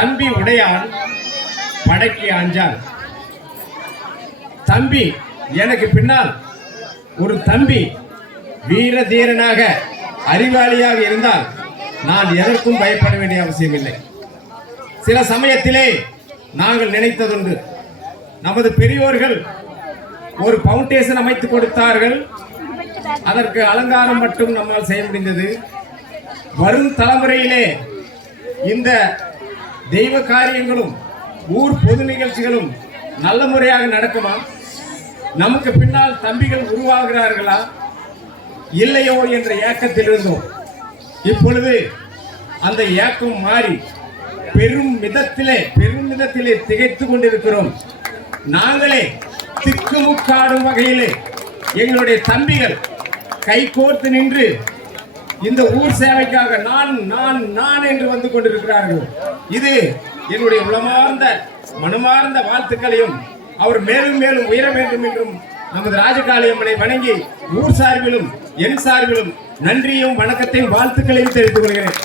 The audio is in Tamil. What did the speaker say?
தம்பி உடையான் படைக்கு அஞ்சான். தம்பி எனக்கு பின்னால் ஒரு தம்பி வீர தீரனாக அறிவாளியாக இருந்தால் நான் எதற்கும் பயப்பட வேண்டிய அவசியம் இல்லை. சில சமயத்திலே நாங்கள் நினைத்ததுண்டு, நமது பெரியோர்கள் ஒரு பவுண்டேஷன் அமைத்து கொடுத்தார்கள், அதற்கு அலங்காரம் மட்டும் நம்மால் செய்ய முடிந்தது. வரும் தலைமுறையிலே இந்த தெய்வ காரியங்களும் ஊர் பொது நிகழ்ச்சிகளும் நல்ல முறையாக நடக்குமா? நமக்கு பின்னால் தம்பிகள் உருவாகிறார்களா இல்லையோ என்ற ஏக்கத்தில் இருந்தோம். இப்பொழுது அந்த ஏக்கம் மாறி பெரும் மிதத்திலே திகைத்துக் கொண்டிருக்கிறோம். நாங்களே திக்குமுக்காடும் வகையிலே எங்களுடைய தம்பிகள் கைகோர்த்து நின்று இந்த ஊர் சேவைக்காக நான் நான் நான் என்று வந்து கொண்டிருக்கிறார்கள். இது என்னுடைய உளமார்ந்த மனமார்ந்த வாழ்த்துக்களையும் அவர் மேலும் மேலும் உயர வேண்டும் என்றும் நமது ராஜகாளியம்மனை வணங்கி ஊர் சார்பிலும் என் சார்பிலும் நன்றியும் வணக்கத்தையும் வாழ்த்துக்களையும் தெரிவித்துக் கொள்கிறேன்.